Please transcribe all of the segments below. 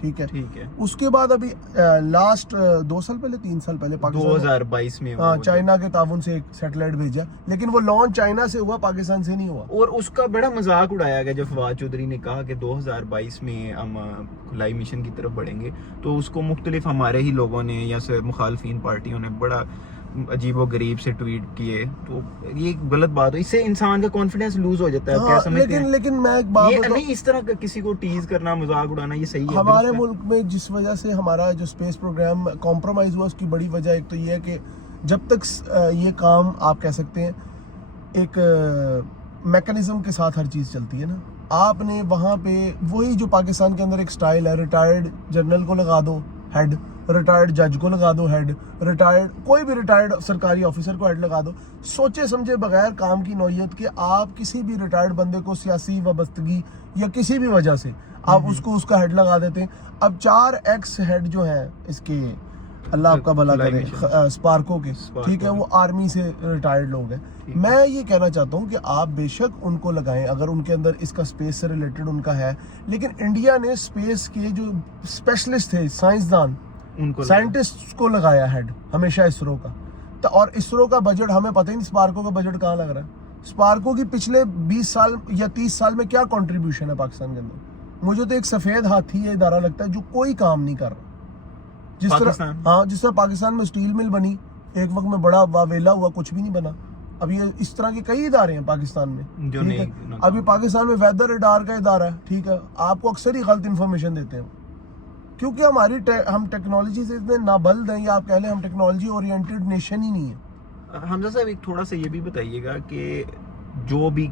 ٹھیک ہے. ٹھیک ہے. اس کے بعد ابھی لاسٹ 2 سال پہلے 3 سال پہلے 2022 میں چائنا کے تعاون سے ایک سیٹلائٹ بھیجا, لیکن وہ لانچ چائنا سے ہوا, پاکستان سے نہیں ہوا. اور اس کا بڑا مذاق اڑایا گیا جب فواد چودھری نے کہا کہ 2022 میں ہم خلائی مشن کی طرف بڑھیں گے, تو اس کو مختلف ہمارے ہی لوگوں نے یا مخالفین پارٹیوں نے بڑا عجیب و غریب سے ٹویٹ کیے. تو یہ غلط بات ہے, اس سے انسان کا کانفیڈنس لوز ہو جاتا ہے. کیا سمجھتے ہیں؟ لیکن میں ایک بات نہیں, اس طرح کا کسی کو ٹیز کرنا, مذاق اڑانا یہ صحیح ہے؟ ہمارے ملک میں جس وجہ سے ہمارا جو اسپیس پروگرام کمپرومائز ہوا, اس کی بڑی وجہ ایک تو یہ ہے کہ جب تک یہ کام آپ کہہ سکتے ہیں ایک میکنزم کے ساتھ ہر چیز چلتی ہے نا, آپ نے وہاں پہ وہی جو پاکستان کے اندر ایک سٹائل ہے, ریٹائرڈ جنرل کو لگا دو ہیڈ, ریٹائرڈ جج کو لگا دو ہیڈ, ریٹائرڈ کوئی بھی ریٹائرڈ سرکاری آفیسر کو ہیڈ لگا دو, سوچے سمجھے بغیر کام کی نوعیت کے آپ کسی بھی ریٹائرڈ بندے کو سیاسی وابستگی یا کسی بھی وجہ سے آپ اس کو اس کا ہیڈ لگا دیتے ہیں. اب 4 ایکس ہیڈ جو ہیں اس کے, اللہ آپ کا بھلا کرے, اسپارکو کے, ٹھیک ہے, وہ آرمی سے ریٹائرڈ لوگ ہیں. میں یہ کہنا چاہتا ہوں کہ آپ بے شک ان کو لگائیں اگر ان کے اندر اس کا اسپیس سے ریلیٹڈ ان کا ہے, لیکن انڈیا نے اسپیس کے جو اسپیشلسٹ تھے, سائنسدان, سائنٹسٹ کو لگایا ہیڈ ہمیشہ اسرو کا. اور اسرو کا بجٹ ہمیں پتہ ہی نہیں اسپارکو کا بجٹ کہاں لگ رہا ہے. اسپارکو کی پچھلے 20 سال یا 30 سال میں کیا کنٹریبیوشن ہے پاکستان کے اندر؟ مجھے تو ایک سفید ہاتھی یہ ادارہ لگتا ہے جو کوئی کام نہیں کر رہا. جس طرح پاکستان میں اسٹیل مل بنی, ایک وقت میں بڑا واویلا ہوا, کچھ بھی نہیں بنا. اب یہ اس طرح کے کئی ادارے ہیں پاکستان میں, ٹھیک ہے. ابھی پاکستان میں ویدر ریڈار کا ادارہ ہے, ٹھیک ہے, آپ کو اکثر ہی غلط انفارمیشن دیتے ہیں کیونکہ ہم ٹیکنالوجی سے اتنے نابلد ہیں, یا آپ کہہ لیں ہم ٹیکنالوجی اورینٹڈ نیشن ہی نہیں ہے. حمزہ صاحب ایک تھوڑا سا یہ بھی بتائیے گا کہ جو بھی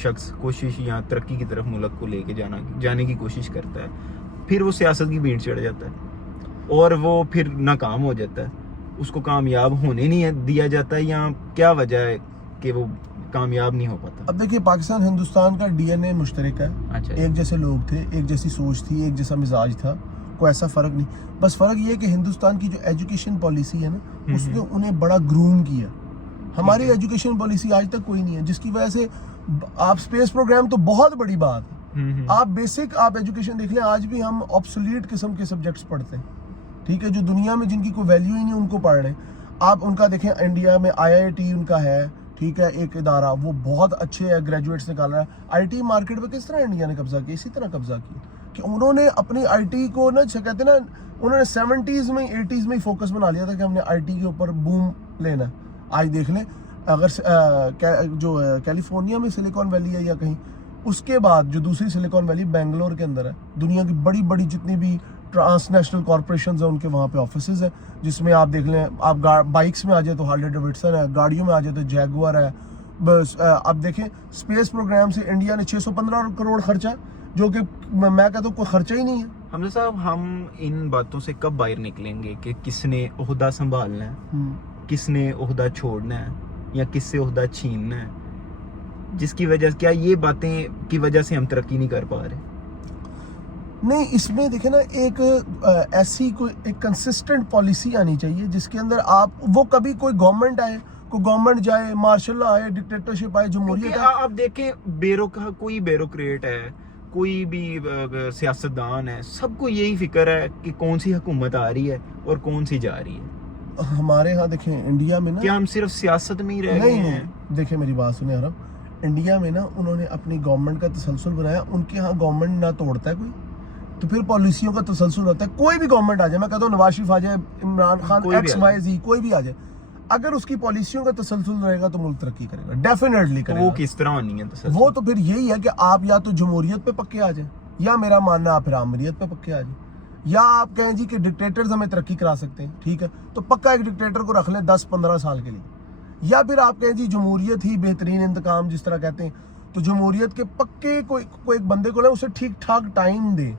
شخص کوشش یا ترقی کی طرف ملک کو لے کے جانے کی کوشش کرتا ہے, پھر وہ سیاست کی بھیڑ چڑھ جاتا ہے اور وہ پھر ناکام ہو جاتا ہے, اس کو کامیاب ہونے نہیں دیا جاتا ہے, یا کیا وجہ ہے کہ وہ کامیاب نہیں ہو پاتا؟ اب دیکھیے, پاکستان ہندوستان کا ڈی این اے مشترک ہے. ایک جیسے لوگ تھے, ایک جیسی سوچ تھی, ایک جیسا مزاج تھا, کوئی ایسا فرق نہیں. بس فرق یہ ہے کہ ہندوستان کی جو ایجوکیشن پالیسی ہے نا, اس نے انہیں بڑا گروم کیا. ہماری ایجوکیشن پالیسی آج تک کوئی نہیں ہے, جس کی وجہ سے آپ اسپیس پروگرام تو بہت بڑی بات ہے, آپ بیسک آپ ایجوکیشن دیکھ لیں, آج بھی ہم آبسولیٹ قسم کے سبجیکٹس پڑھتے ہیں, ٹھیک ہے, جو دنیا میں جن کی کوئی ویلیو ہی نہیں ان کو پڑھ رہے ہیں. آپ ان کا دیکھیں, انڈیا میں IIT ان کا ہے, ٹھیک ہے, ایک ادارہ, وہ بہت اچھے گریجویٹس نکال رہا ہے. IT مارکیٹ پہ کس طرح انڈیا نے قبضہ کیا؟ اسی طرح قبضہ کیا کہ انہوں نے اپنی IT کو نا, کہتے ہیں نا, انہوں نے 70s میں 80s میں فوکس بنا لیا تھا کہ ہم نے IT کے اوپر بوم لینا ہے. آج دیکھ لیں, اگر جو کیلیفورنیا میں سلیکون ویلی ہے یا کہیں, اس کے بعد جو دوسری سلیکون ویلی بنگلور کے اندر ہے, دنیا کی بڑی بڑی جتنی بھی ٹرانس نیشنل کارپوریشنز ہیں ان کے وہاں پہ آفیسز ہیں, جس میں آپ دیکھ لیں, آپ بائکس میں آ جائے تو ہارلے ڈیوڈسن ہے, گاڑیوں میں آ جائے تو جیگوار ہے. بس اب دیکھیں, اسپیس پروگرام سے انڈیا نے 615 کروڑ خرچہ, جو کہ میں کہتا ہوں کوئی خرچہ ہی نہیں ہے. حمزہ صاحب, ہم ان باتوں سے کب باہر نکلیں گے کہ کس نے عہدہ سنبھالنا ہے, کس نے عہدہ چھوڑنا ہے, یا کس سے عہدہ چھیننا ہے, جس کی وجہ, کیا یہ باتیں کی وجہ سے ہم ترقی نہیں کر پا رہے؟ نہیں, اس میں دیکھیں نا, ایک ایسی کوئی ایک کنسسٹنٹ پالیسی آنی چاہیے جس کے اندر آپ, وہ کبھی کوئی گورنمنٹ آئے, کوئی گورنمنٹ جائے, مارشل لا آئے, ڈکٹیٹرشپ آئے, جمہوریت آئے. آپ دیکھیں, کوئی بیوروکریٹ ہے, کوئی بھی سیاستدان ہے, سب کو یہی فکر ہے کہ کون سی حکومت آ رہی ہے اور کون سی جا رہی ہے. ہمارے ہاں دیکھیں انڈیا میں نا, کیا ہم صرف سیاست میں ہی رہ گئے ہیں؟ دیکھیں میری بات سنیں حرم, انڈیا میں نا انہوں نے اپنی گورنمنٹ کا تسلسل بنایا. ان کے ہاں گورنمنٹ نہ توڑتا ہے کوئی, تو پھر پالیسیوں کا تسلسل ہوتا ہے. کوئی بھی گورنمنٹ آ جائے, میں کہتا ہوں نواز شریف آ جائے, عمران خان, XYZ, کوئی بھی آ جائے, اگر اس کی پالیسیوں کا تسلسل رہے گا تو ملک ترقی کرے گا, ڈیفینیٹلی کرے گا. وہ کس طرح نہیں ہے تسلسل؟ وہ تو پھر یہی ہے کہ آپ یا تو جمہوریت پہ پکے آ جائیں, یا میرا ماننا آپ پھر آمریت پہ پکے آ جائیں, یا آپ کہیں جی کہ ڈکٹیٹرز ہمیں ترقی کرا سکتے ہیں, ٹھیک ہے, تو پکا ایک ڈکٹیٹر کو رکھ لیں 10-15 سال کے لیے. یا پھر آپ کہیں جی جمہوریت ہی بہترین انتقام جس طرح کہتے ہیں, تو جمہوریت کے پکے کوئی ایک بندے کو لیں, اسے ٹھیک ٹھاک ٹائم دے.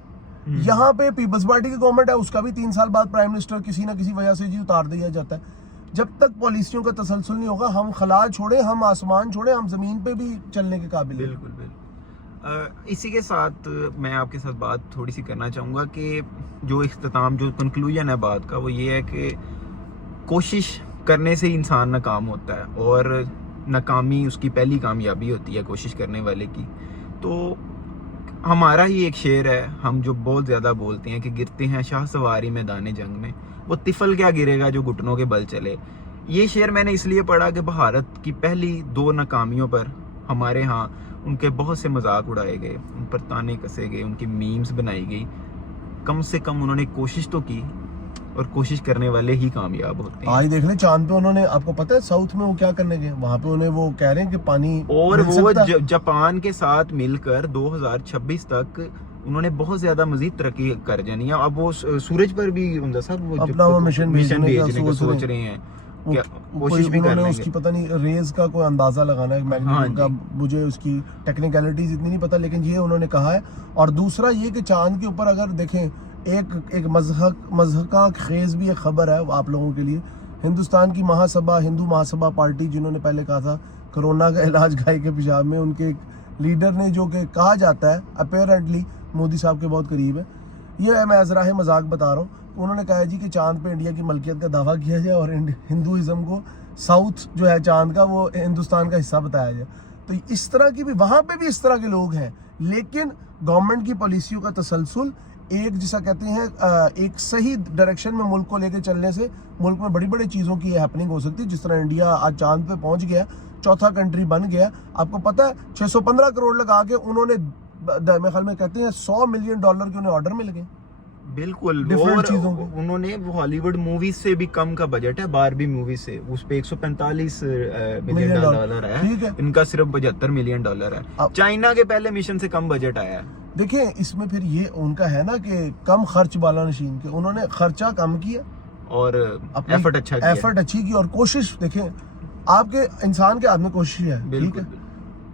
یہاں پہ پیپلز پارٹی کی گورنمنٹ ہے, اس کا بھی 3 سال بعد پرائم منسٹر کسی نہ کسی وجہ سے جی اتار دیا جاتا ہے. جب تک پالیسیوں کا تسلسل نہیں ہوگا, ہم خلا چھوڑیں, ہم آسمان چھوڑیں, ہم زمین پہ بھی چلنے کے قابل ہیں. بالکل بالکل. اسی کے ساتھ میں آپ کے ساتھ بات تھوڑی سی کرنا چاہوں گا کہ جو اختتام, جو کنکلوژن ہے بات کا, وہ یہ ہے کہ کوشش کرنے سے انسان ناکام ہوتا ہے, اور ناکامی اس کی پہلی کامیابی ہوتی ہے کوشش کرنے والے کی. تو ہمارا ہی ایک شعر ہے، ہم جو بہت زیادہ بولتے ہیں کہ گرتے ہیں شاہ سواری میدان جنگ میں، وہ طفل کیا گرے گا جو گھٹنوں کے بل چلے. یہ شعر میں نے اس لیے پڑھا کہ بھارت کی پہلی 2 ناکامیوں پر ہمارے ہاں ان کے بہت سے مذاق اڑائے گئے، ان پر تانے کسے گئے، ان کی میمز بنائی گئی. کم سے کم انہوں نے کوشش تو کی، اور کوشش کرنے والے ہی کامیاب ہوتے ہیں. آج دیکھ لیں چاند پہ انہوں نے، آپ کو پتہ ہے ساؤتھ میں وہ کیا کرنے گئے وہاں پہ، انہیں وہ کہہ رہے ہیں کہ پانی اور مل وہ سکتا ہے. جاپان کے ساتھ مل کر 2026 تک انہوں نے بہت زیادہ مزید ترقی کر جانی ہے. اب وہ سورج پر بھی اپنا وہ مشن بھیجنے کا سوچ رہے ہیں، کوشش بھی کر لیں اس گے. کی پتہ نہیں ریز کا کوئی اندازہ لگانا ہے میگنیٹیوڈ کا، مجھے اس کی ٹیکنیکلٹیز اتنی نہیں پتہ، لیکن یہ انہوں نے کہا ہے. اور دوسرا یہ کہ چاند کے اوپر اگر دیکھیں ایک مضحکہ خیز بھی ایک خبر ہے آپ لوگوں کے لیے. ہندوستان کی ہندو مہاسبھا پارٹی، جنہوں نے پہلے کہا تھا کرونا کا علاج گائے کے پیشاب میں، ان کے ایک لیڈر نے، جو کہ کہا جاتا ہے اپیرنٹلی مودی صاحب کے بہت قریب ہے، یہ میں ذرا مذاق بتا رہا ہوں، انہوں نے کہا ہے جی کہ چاند پہ انڈیا کی ملکیت کا دعویٰ کیا جائے اور ہندوازم کو ساؤتھ جو ہے چاند کا وہ ہندوستان کا حصہ بتایا جائے. تو اس طرح کی بھی وہاں پہ بھی اس طرح کے لوگ ہیں، لیکن گورنمنٹ کی پالیسیوں کا تسلسل ایک جیسا کہتے ہیں ایک صحیح ڈائریکشن میں ملک کو لے کے چلنے سے ملک میں بڑی بڑی چیزوں کی ہیپننگ ہو سکتی ہے. جس طرح انڈیا آج چاند پہ پہنچ گیا، 4تھا کنٹری بن گیا. آپ کو پتہ ہے 615 کروڑ لگا کے انہوں نے، میرے خیال میں کہتے ہیں $100 ملین کے انہیں آرڈر مل گئے. بالکل، ڈفرنٹ چیزوں کے انہوں نے ہالی ووڈ موویز سے بھی کم کا بجٹ ہے، باربی مووی سے، اس پہ $145 ملین ہے، ان کا صرف $75 ملین ہے. چائنا کے پہلے مشن سے کم بجٹ آیا ہے. دیکھیں اس میں پھر یہ ان کا ہے نا کہ کم خرچ بالا نشین کے، انہوں نے خرچہ کم کیا اور ایفرٹ اچھی کی، اور کوشش دیکھیں آپ کے انسان کے ہاتھ میں کوشش ہے. ٹھیک ہے،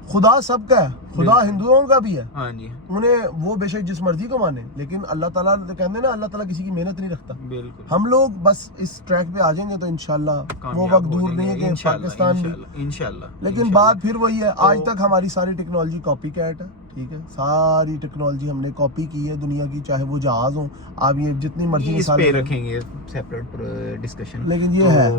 خدا سب کا ہے، خدا ہندوؤں کا بھی ہے. ہاں جی، انہیں وہ بے شک جس مرضی کو مانے، لیکن اللہ تعالیٰ کہتے ہیں نا، اللہ تعالیٰ کسی کی محنت نہیں رکھتا. بالکل. ہم لوگ بس اس ٹریک پہ آ جائیں گے تو انشاءاللہ وہ وقت دور نہیں ہے کہ پاکستان بھی انشاءاللہ. لیکن بات پھر وہی ہے، آج تک ہماری ساری ٹیکنالوجی کاپی کیٹ ہے. ٹھیک ہے، ساری ٹیکنالوجی ہم نے کاپی کی ہے دنیا کی، چاہے وہ جہاز ہوں، آپ یہ جتنی مرضی اس پہ رکھیں گے سیپریٹ ڈسکشن. لیکن یہ ہے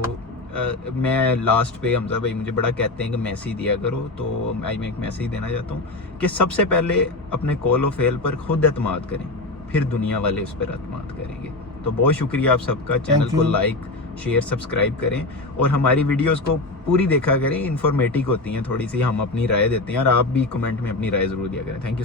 میں لاسٹ پہ حمزہ بھائی مجھے بڑا کہتے ہیں کہ میسیج دیا کرو، تو میں ایک میسیج دینا چاہتا ہوں کہ سب سے پہلے اپنے کال و فعل پر خود اعتماد کریں، پھر دنیا والے اس پر اعتماد کریں گے. تو بہت شکریہ آپ سب کا. چینل کو لائک شیئر سبسکرائب کریں اور ہماری ویڈیوز کو پوری دیکھا کریں، انفارمیٹیو ہوتی ہیں تھوڑی سی، ہم اپنی رائے دیتے ہیں اور آپ بھی کمنٹ میں اپنی رائے ضرور دیا کریں. Thank you.